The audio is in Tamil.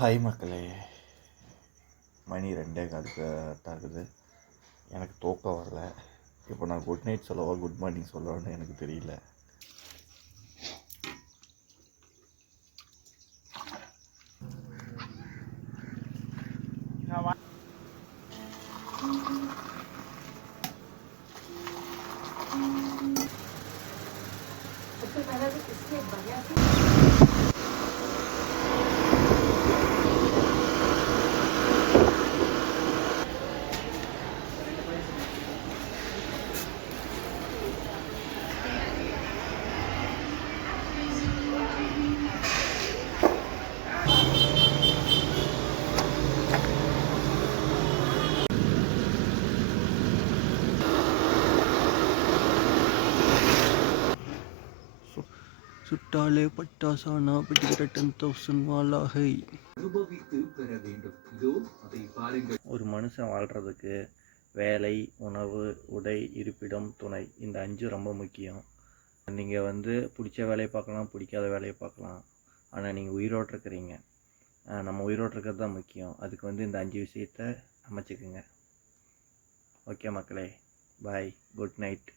ஹாய் மக்களே, மணி 2:15 ஆகுது. எனக்கு தூக்கம் வரல. இப்போ நான் குட் நைட் சொல்லவா குட் மார்னிங் சொல்லவான்னு எனக்கு தெரியல. சுட்டாலே பட்டாசானா பிடிக்கிற 10,000 வாலா ஹை. ஒரு மனுஷன் வாழ்கிறதுக்கு வேலை, உணவு, உடை, இருப்பிடம், துணை, இந்த 5 ரொம்ப முக்கியம். நீங்கள் பிடிச்ச வேலையை பார்க்கலாம், பிடிக்காத வேலையை பார்க்கலாம். ஆனால் நீங்கள் உயிரோடு இருக்கிறீங்க. நம்ம உயிரோடு இருக்கிறது தான் முக்கியம். அதுக்கு இந்த 5 விஷயத்தை அமைச்சுக்குங்க. ஓகே மக்களே, பாய், குட் நைட்.